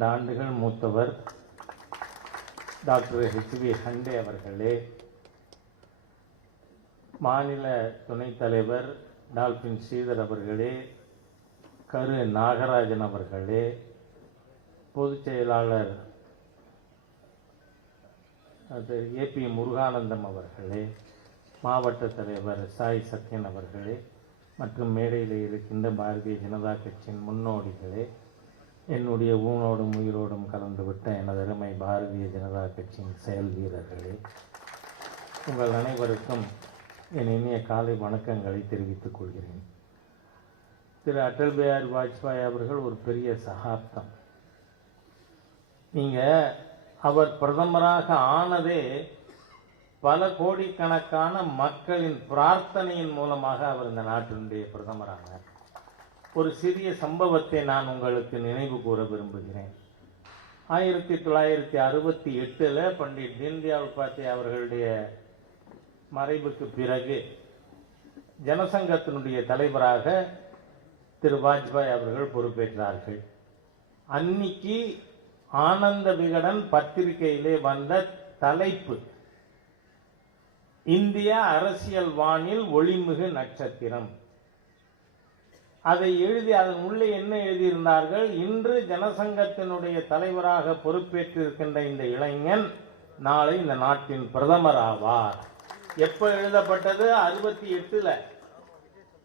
இரண்டு ஆண்டுகள் மூத்தவர் டாக்டர் ஹெச்வி ஹண்டே அவர்களே. மாநில துணைத் தலைவர் டால்பின் ஸ்ரீதர் அவர்களே கரு நாகராஜன் அவர்களே பொதுச் செயலாளர் அது ஏபி முருகானந்தம் அவர்களே மாவட்ட தலைவர் சாய் சத்யன் அவர்களே மற்றும் மேடையில் இருக்கின்ற பாரதிய ஜனதா கட்சியின் முன்னோடிகளே என்னுடைய ஊனோடும் உயிரோடும் கலந்துவிட்ட எனது அருமை பாரதிய ஜனதா கட்சியின் செயல் வீரர்களே உங்கள் அனைவருக்கும் என் இனிய காலை வணக்கங்களை தெரிவித்துக் கொள்கிறேன். திரு அடல் பிஹாரி வாஜ்பாய் அவர்கள் ஒரு பெரிய சகாப்தம். நீங்கள் அவர் பிரதமராக ஆனதே பல கோடிக்கணக்கான மக்களின் பிரார்த்தனையின் மூலமாக அவர் இந்த நாட்டினுடைய பிரதமரானார். ஒரு சிறிய சம்பவத்தை நான் உங்களுக்கு நினைவு கூற விரும்புகிறேன். ஆயிரத்தி தொள்ளாயிரத்தி அறுபத்தி எட்டில் பண்டிட் தீன்தயாள் உபாத்யாய் அவர்களுடைய மறைவுக்கு பிறகு ஜனசங்கத்தினுடைய தலைவராக திரு வாஜ்பாய் அவர்கள் பொறுப்பேற்றார்கள். அன்னைக்கு ஆனந்த விகடன் பத்திரிகையிலே வந்த தலைப்பு இந்திய அரசியல் வானில் ஒளிமிகு நட்சத்திரம். அதை எழுதி அதன் உள்ளே என்ன எழுதியிருந்தார்கள்? இன்று ஜனசங்கத்தினுடைய தலைவராக பொறுப்பேற்றிருக்கின்ற இந்த இளைஞன் நாளை இந்த நாட்டின் பிரதமர் ஆவார். எப்ப எழுதப்பட்டது? அறுபத்தி எட்டுல.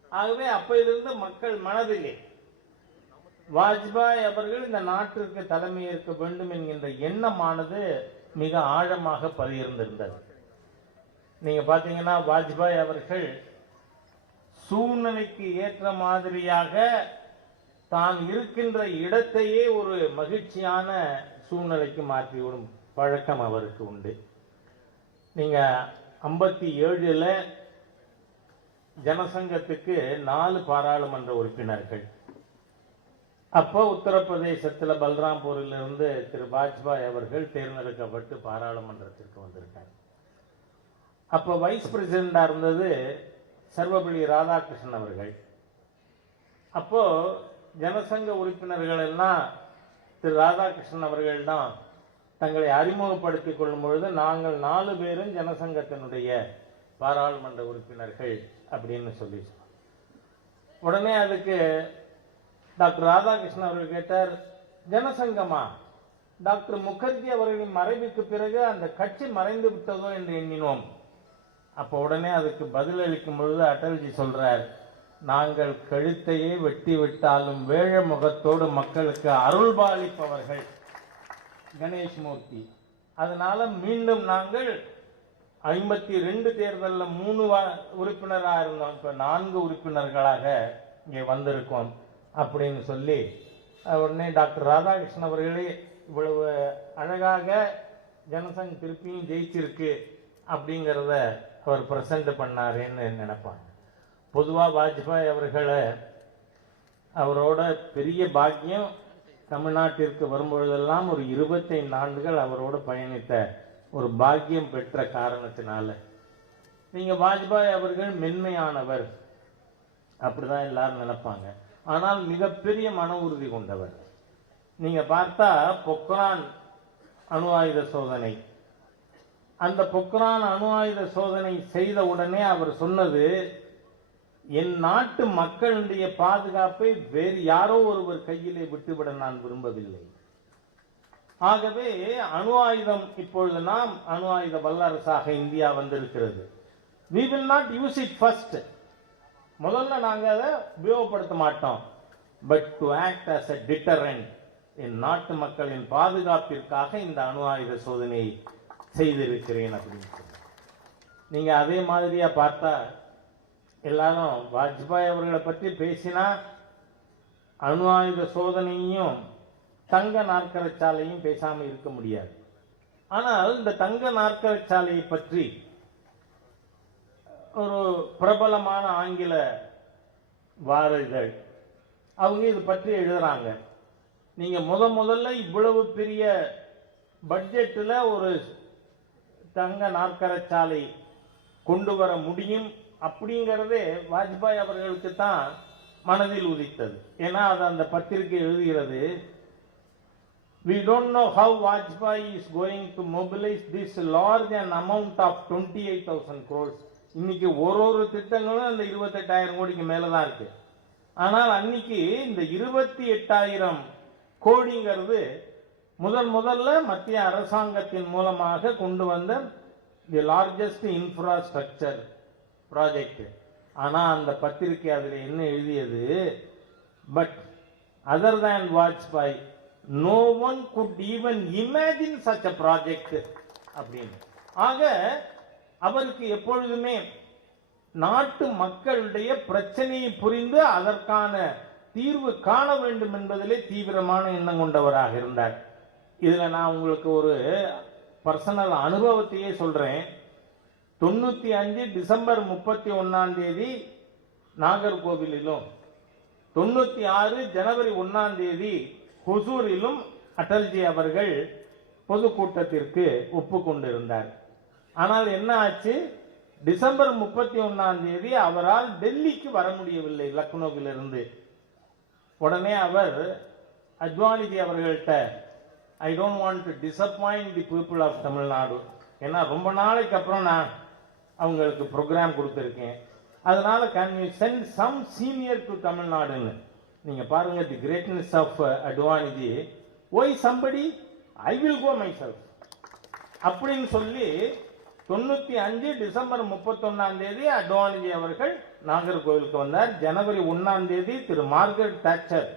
ஆகவே அப்பையிலிருந்து மக்கள் மனதிலே வாஜ்பாய் அவர்கள் இந்த நாட்டிற்கு தலைமையேற்க வேண்டும் என்கின்ற எண்ணமானது மிக ஆழமாக பதியிருந்திருந்தது நீங்க பாத்தீங்கன்னா வாஜ்பாய் அவர்கள் சூழ்நிலைக்கு ஏற்ற மாதிரியாக தான் இருக்கின்ற இடத்தையே ஒரு மகிழ்ச்சியான சூழ்நிலைக்கு மாற்றிவிடும் பழக்கம் அவருக்கு உண்டு. நீங்க ஐம்பத்தி ஏழுல ஜனசங்கத்துக்கு நாலு பாராளுமன்ற உறுப்பினர்கள். அப்போ உத்தரப்பிரதேசத்தில் பல்ராம்பூரிலிருந்து திரு வாஜ்பாய் அவர்கள் தேர்ந்தெடுக்கப்பட்டு பாராளுமன்றத்திற்கு வந்திருக்காங்க அப்போ வைஸ் பிரசிடண்டா இருந்தது சர்வபள்ளி ராதாகிருஷ்ணன் அவர்கள். அப்போது ஜனசங்க உறுப்பினர்கள் எல்லாம் திரு ராதாகிருஷ்ணன் அவர்கள் தான் தங்களை அறிமுகப்படுத்தி கொள்ளும் பொழுது நாங்கள் நாலு பேரும் ஜனசங்கத்தினுடைய பாராளுமன்ற உறுப்பினர்கள் அப்படின்னு சொல்லி சொன்னோம். உடனே அதுக்கு டாக்டர் ராதாகிருஷ்ணன் அவர்கள் கேட்டார் ஜனசங்கமா? டாக்டர் முகர்ஜி அவர்களின் மறைவுக்கு பிறகு அந்த கட்சி மறைந்து விட்டதோ என்று எண்ணினோம். அப்போ உடனே அதுக்கு பதில் அளிக்கும் பொழுது அடல்ஜி சொல்றார் நாங்கள் கழுத்தையே வெட்டி விட்டாலும் வேழ முகத்தோடு மக்களுக்கு அருள்பாலிப்பவர்கள் கணேஷ் மூர்த்தி. அதனால மீண்டும் நாங்கள் ஐம்பத்தி ரெண்டு தேர்தலில் மூணு உறுப்பினராக இருந்தோம். இப்போ நான்கு உறுப்பினர்களாக இங்கே வந்திருக்கோம் அப்படின்னு சொல்லி உடனே டாக்டர் ராதாகிருஷ்ணன் அவர்களே இவ்வளவு அழகாக ஜனசங் திருப்பியும் ஜெயிச்சிருக்கு அப்படிங்கிறத அவர் பிரசண்ட் பண்ணாருன்னு நினைப்பாங்க. பொதுவாக வாஜ்பாய் அவர்களை அவரோட பெரிய பாக்கியம் தமிழ்நாட்டிற்கு வரும்பொழுதெல்லாம் ஒரு இருபத்தைந்து ஆண்டுகள் அவரோடு பயணித்த ஒரு பாக்கியம் பெற்ற காரணத்தினால. நீங்கள் வாஜ்பாய் அவர்கள் மென்மையானவர் அப்படிதான் எல்லாரும் நினைப்பாங்க. ஆனால் மிகப்பெரிய மன உறுதி கொண்டவர். நீங்கள் பார்த்தா பொக்ரான் அணு ஆயுத சோதனை அந்த பொக்ரான் அணு ஆயுத சோதனை செய்த உடனே அவர் சொன்னது என் நாட்டு மக்களுடைய பாதுகாப்பை வேறு யாரோ ஒருவர் கையிலே விட்டுவிட நான் விரும்பவில்லை. ஆகவே அணு ஆயுதம் இப்பொழுது நாம் அணு ஆயுத வல்லரசாக இந்தியா வந்திருக்கிறது. We will not use it first முதல்ல நாங்கள் அதை உபயோகப்படுத்த மாட்டோம். But to act as a deterrent என் நாட்டு மக்களின் பாதுகாப்பிற்காக இந்த அணு ஆயுத சோதனையை செய்திருக்கிறேன் அப்படின்னு சொல்லி. நீங்கள் அதே மாதிரியாக பார்த்தா எல்லாரும் வாஜ்பாய் அவர்களை பற்றி பேசினா அணு ஆயுத சோதனையும் தங்க நாற்கரச்சாலையும் பேசாமல் இருக்க முடியாது. ஆனால் இந்த தங்க நாற்கரச்சாலையை பற்றி ஒரு பிரபலமான ஆங்கில வார இதழ் அவங்க இது பற்றி எழுதுறாங்க. நீங்கள் முத முதல்ல இவ்வளவு பெரிய பட்ஜெட்டில் ஒரு தங்க நாற்கரச்சாலை கொண்டு வர முடியும் அப்படிங்கிறதே வாஜ்பாய் அவர்களுக்கு தான் மனதில் உதித்தது. ஏன்னா அது அந்த பத்திரிகை எழுதுகிறது. We don't know how Vajpayee is going to mobilize this large an amount of 28,000 crores. இன்னைக்கு ஒரு ஒரு திட்டங்களும் இந்த இருபத்தெட்டாயிரம் கோடிக்கு மேலே தான் இருக்கு. ஆனால் அன்னைக்கு இந்த இருபத்தி எட்டாயிரம் கோடிங்கிறது முதல் முதல்ல மத்திய அரசாங்கத்தின் மூலமாக கொண்டு வந்த தி லார்ஜஸ்ட் இன்ஃப்ராஸ்ட்ரக்சர் ப்ராஜெக்ட் ஆனால் அந்த பத்திரிகை அதில் என்ன எழுதியது? But other than Vajpayee no one could even imagine such a project அப்படின்னு. ஆக அவருக்கு எப்பொழுதுமே நாட்டு மக்களுடைய பிரச்சனையை புரிந்து அதற்கான தீர்வு காண வேண்டும் என்பதிலே தீவிரமான எண்ணம் கொண்டவராக இருந்தார். இதில் நான் உங்களுக்கு ஒரு பர்சனல் அனுபவத்தையே சொல்கிறேன் தொண்ணூற்றி அஞ்சு டிசம்பர் முப்பத்தி ஒன்றாம் தேதி நாகர்கோவிலிலும் தொண்ணூற்றி ஆறு ஜனவரி ஒன்றாம் தேதி ஹுசூரிலும் அடல்ஜி அவர்கள் பொதுக்கூட்டத்திற்கு ஒப்புக்கொண்டிருந்தார். ஆனால் என்ன ஆச்சு? டிசம்பர் முப்பத்தி ஒன்றாம் தேதி அவரால் டெல்லிக்கு வர முடியவில்லை லக்னோவிலிருந்து. உடனே அவர் அத்வானிஜி அவர்கள்ட்ட I don't want to disappoint the people of Tamil Nadu ஏன்னா ரொம்ப நாளைக்கு அப்புறம் நான் அவங்களுக்கு ப்ரோக்ராம் கொடுத்துருக்கேன். அதனால can you send some senior to தமிழ்நாடுன்னு நீங்க பாருங்க the greatness of Advaniji why somebody I will go myself அப்படின்னு சொல்லி தொண்ணூத்தி அஞ்சு டிசம்பர் முப்பத்தொன்னாம் தேதி அட்வானிஜி அவர்கள் நாகர்கோவிலுக்கு வந்தார். ஜனவரி ஒன்னாம் தேதி திரு மார்கரெட் தாட்சர்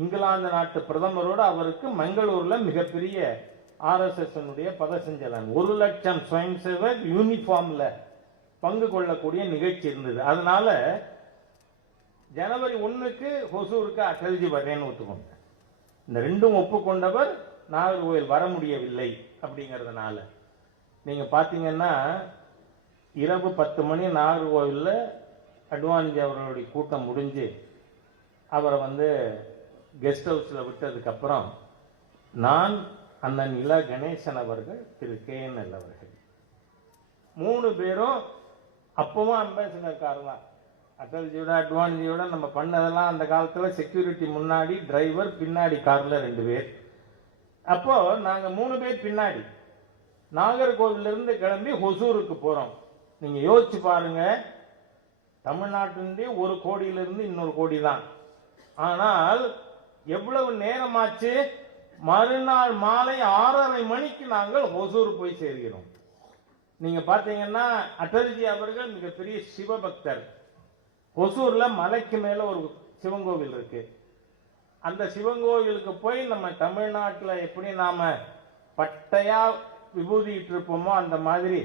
இங்கிலாந்து நாட்டு பிரதமரோடு அவருக்கு மங்களூர்ல மிகப்பெரிய ஆர்எஸ்எஸ்னுடைய பதசஞ்சலன். ஒரு லட்சம் ஸ்வயம் சேவக் யூனிஃபார்ம்ல பங்கு கொள்ளக்கூடிய நிகழ்ச்சி இருந்தது. அதனால ஜனவரி ஒன்றுக்கு ஹொசூருக்கு அட்டல்ஜி வர்றேன்னு ஒத்துக்கோங்க. இந்த ரெண்டும் ஒப்புக்கொண்டவர் நாகர்கோவில் வர முடியவில்லை அப்படிங்கிறதுனால. நீங்கள் பார்த்தீங்கன்னா இரவு பத்து மணி நாகர்கோவிலில் அட்வான்ஜி அவர்களுடைய கூட்டம் முடிஞ்சு அவரை வந்து கெஸ்ட் ஹவுஸில் விட்டதுக்கப்புறம் நான் அண்ணன் இல கணேசன் அவர்கள் திரு கே என் எல் அவர்கள். மூணு பேரும் அப்பவும் அம்பாசிடர்காரர் தான் அட்டல்ஜியோட அட்வான்ஜியோட நம்ம பண்ணதெல்லாம் அந்த காலத்தில் செக்யூரிட்டி முன்னாடி டிரைவர் பின்னாடி காரில் ரெண்டு பேர். அப்போது நாங்கள் மூணு பேர் பின்னாடி. நாகர்கோவிலிருந்து கிளம்பி ஹொசூருக்கு போகிறோம் நீங்கள் யோசிச்சு பாருங்கள் தமிழ்நாட்டிலேருந்தே ஒரு கோடியிலிருந்து இன்னொரு கோடி தான் ஆனால் எவ்வளவு நேரமாச்சு? மறுநாள் மாலை ஆறரை மணிக்கு நாங்கள் ஒசூர் போய் சேர்கிறோம். நீங்க பாத்தீங்கன்னா அட்டர்ஜி அவர்கள் மிகப்பெரிய சிவபக்தர். ஒசூர்ல மலைக்கு மேல ஒரு சிவன் கோவில் இருக்கு. அந்த சிவன் கோவிலுக்கு போய் நம்ம தமிழ்நாட்டில் எப்படி நாம பட்டையா விபூதிட்டு இருப்போமோ அந்த மாதிரி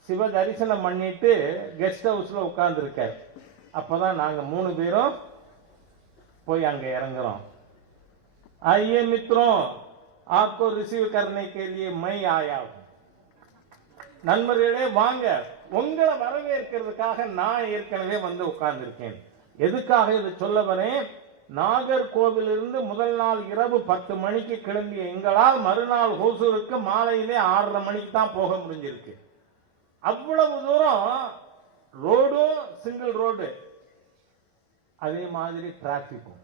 சிவ தரிசனம் பண்ணிட்டு கெஸ்ட் ஹவுஸ்ல உட்கார்ந்துருக்கார். அப்பதான் நாங்க மூணு பேரும் போய் அங்க இறங்குறோம் आइए मित्रों आपको रिसीव करने के लिए मैं आया हूं நண்பர்களே வாங்க உங்களை வரவேற்கிறதுக்காக நான் ஏற்கனவே வந்து உட்கார்ந்திருக்கேன் எதுக்காக இதை சொல்ல வரேன் நாகர்கோவிலிருந்து முதல் நாள் இரவு பத்து மணிக்கு கிளம்பிய எங்களால் மறுநாள் ஹோசூருக்கு மாலையிலே ஆறரை மணிக்கு தான் போக முடிஞ்சிருக்கு அவ்வளவு தூரம் ரோடும் சிங்கிள் ரோடு அதே மாதிரி டிராஃபிக்கும்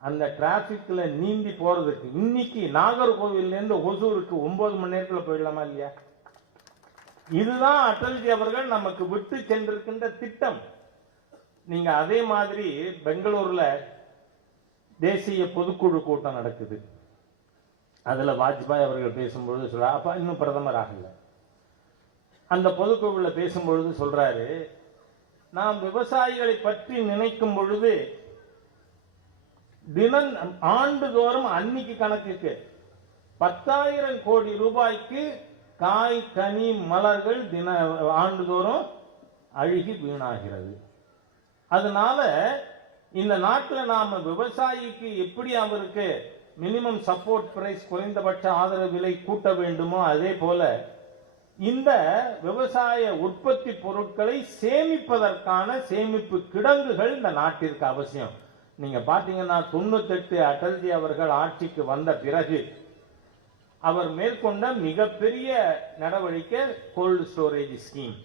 அந்த டிராஃபிக்கில் நீந்தி போகிறதுக்கு இன்னைக்கு நாகர்கோவில்லேருந்து ஒசூருக்கு ஒன்பது மணி நேரத்தில் போயிடலாமா இல்லையா? இதுதான் அடல்ஜி அவர்கள் நமக்கு விட்டு சென்றிருக்கின்ற திட்டம். நீங்கள் அதே மாதிரி பெங்களூரில் தேசிய பொதுக்குழு கூட்டம் நடக்குது. அதில் வாஜ்பாய் அவர்கள் பேசும்பொழுது சொல்கிறார் அப்போ இன்னும் பிரதமர் ஆகல. அந்த பொதுக்குழுவில் பேசும்பொழுது சொல்கிறாரு நாம் விவசாயிகளை பற்றி நினைக்கும் பொழுது தினம் ஆண்டுதோறும் அன்னைக்கு கணக்குக்கு பத்தாயிரம் கோடி ரூபாய்க்கு காய் கனி மலர்கள் தின ஆண்டுதோறும் அழுகி வீணாகிறது. அதனால இந்த நாட்டில் நாம விவசாயிக்கு எப்படி அவருக்கு மினிமம் சப்போர்ட் பிரைஸ் குறைந்தபட்ச ஆதரவு விலை கூட்ட வேண்டுமோ அதே போல இந்த விவசாய உற்பத்தி பொருட்களை சேமிப்பதற்கான சேமிப்பு கிடங்குகள் இந்த நாட்டிற்கு அவசியம். நீங்க பாத்தீங்கன்னா தொண்ணூத்தெட்டு அடல்ஜி அவர்கள் ஆட்சிக்கு வந்த பிறகு அவர் மேற்கொண்ட மிகப்பெரிய நடவடிக்கை கோல்டு ஸ்டோரேஜ் ஸ்கீம்.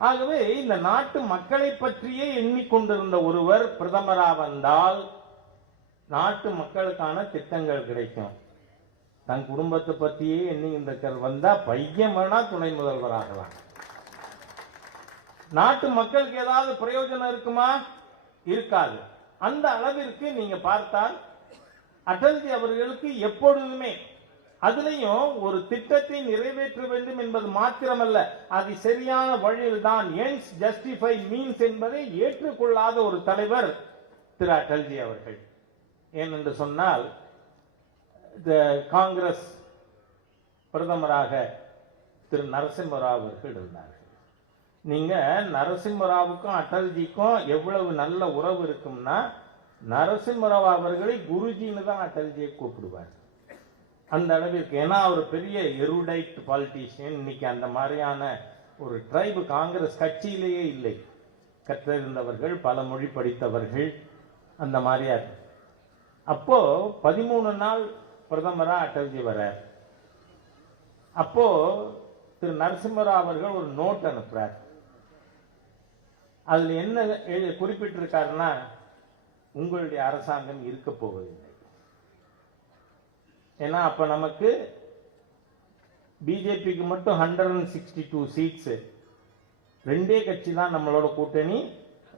ஆகவே இந்த நாட்டு மக்களை பற்றியே எண்ணிக்கொண்டிருந்த ஒருவர் பிரதமராக வந்தால் நாட்டு மக்களுக்கான திட்டங்கள் கிடைக்கும். தன் குடும்பத்தை பத்தியே எண்ணிக்கிட்டு வந்தால் வந்தா பையன் வேணா துணை முதல்வர் ஆகலாம் நாட்டு மக்களுக்கு ஏதாவது பிரயோஜனம் இருக்குமா? இருக்காது. அந்த அளவிற்கு நீங்க பார்த்தால் அடல்ஜி அவர்களுக்கு எப்பொழுதுமே அதுலயும் ஒரு திட்டத்தை நிறைவேற்ற வேண்டும் என்பது மாத்திரமல்ல அது சரியான வழியில் தான் என்ஸ் ஜஸ்டிஃபை மீன்ஸ் என்பதை ஏற்றுக்கொள்ளாத ஒரு தலைவர் திரு அடல்ஜி அவர்கள். ஏனென்று சொன்னால் காங்கிரஸ் பிரதமராக திரு நரசிம்மராவ் அவர்கள் இருந்தார்கள். நீங்க நரசிம்மராவுக்கும் அட்டல்ஜிக்கும் எவ்வளவு நல்ல உறவு இருக்கும்னா நரசிம்மராவ் அவர்களை குருஜின்னு தான் அட்டல்ஜியை கூப்பிடுவார். அந்த அளவிற்கு ஏன்னா அவர் பெரிய எருடைட் பாலிட்டிஷியன் இன்னைக்கு அந்த மாதிரியான ஒரு ட்ரைபு காங்கிரஸ் கட்சியிலேயே இல்லை. கற்றிருந்தவர்கள் பல மொழி படித்தவர்கள் அந்த மாதிரியா அப்போ பதிமூணு நாள் பிரதமராக அட்டல்ஜி வரார் அப்போ திரு நரசிம்மராவ் அவர்கள் ஒரு நோட் அனுப்புறார். அதில் என்ன குறிப்பிட்டிருக்காருன்னா உங்களுடைய அரசாங்கம் இருக்க போவதில்லை. ஏன்னா அப்ப நமக்கு பிஜேபிக்கு மட்டும் hundred and sixty two seats ரெண்டே கட்சி தான் நம்மளோட கூட்டணி.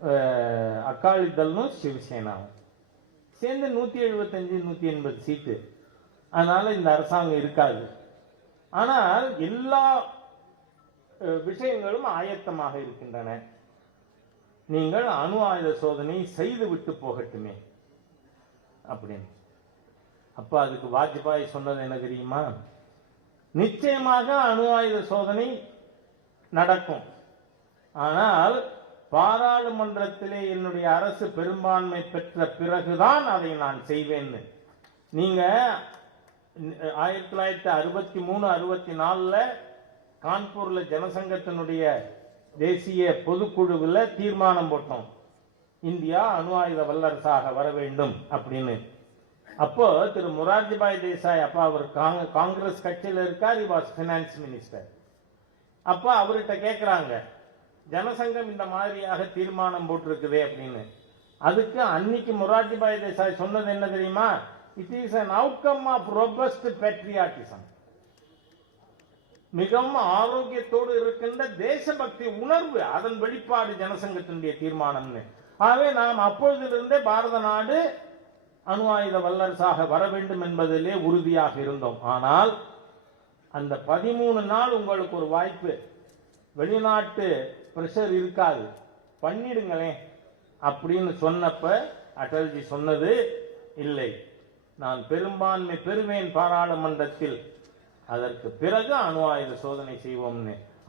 அஹ், அகாலிதளும் சிவசேனாவும். சேர்ந்து நூத்தி எழுபத்தஞ்சு நூத்தி எண்பது சீட்டு அதனால இந்த அரசாங்கம் இருக்காது. ஆனால் எல்லா விஷயங்களும் ஆயத்தமாக இருக்கின்றன. நீங்கள் அணு ஆயுத சோதனை செய்து விட்டு போகட்டுமே. அப்படின்னு. அப்ப அதுக்கு வாஜ்பாய் சொன்னது என்ன தெரியுமா? நிச்சயமாக அணு ஆயுத சோதனை நடக்கும். ஆனால் பாராளுமன்றத்திலே என்னுடைய அரசு பெரும்பான்மை பெற்ற பிறகுதான் அதை நான் செய்வேன்னு. நீங்க ஆயிரத்தி தொள்ளாயிரத்தி அறுபத்தி மூணு அறுபத்தி நாலுல கான்பூர்ல ஜனசங்கத்தினுடைய தேசிய பொதுக்குழுவில் தீர்மானம் போட்டோம். இந்தியா அணு ஆயுத வல்லரசாக வர வேண்டும் அப்படின்னு. அப்போ திரு முரார்ஜிபாய் தேசாய் அப்பா அவர் காங்க- காங்கிரஸ் கட்சியில் இருக்கார் வாஸ் ஃபினான்ஸ் மினிஸ்டர் அப்போ அவர்கிட்ட கேட்குறாங்க ஜனசங்கம் இந்த மாதிரியாக தீர்மானம் போட்டிருக்குதே அப்படின்னு. அதுக்கு அன்னைக்கு மொரார்ஜிபாய் தேசாய் சொன்னது என்ன தெரியுமா? It is an outcome of robust patriotism மிகவும் ஆரோக்கியத்தோடு இருக்கின்ற தேசபக்தி உணர்வு அதன் வெளிப்பாடு ஜனசங்கத்தினுடைய தீர்மானம்னு. ஆகவே நாம் அப்பொழுதிலிருந்தே பாரத நாடு அணு ஆயுத வல்லரசாக வர வேண்டும் என்பதிலே உறுதியாக இருந்தோம். ஆனால் அந்த பதிமூணு நாள் உங்களுக்கு ஒரு வாய்ப்பு. வெளிநாட்டு பிரஷர் இருக்காது. பண்ணிடுங்களேன். அப்படின்னு சொன்னப்ப அடல்ஜி சொன்னது இல்லை. நான் பெரும்பான்மை பெறுவேன் பாராளுமன்றத்தில். அதற்கு பிறகு அணு ஆயுத சோதனை செய்வோம்னு.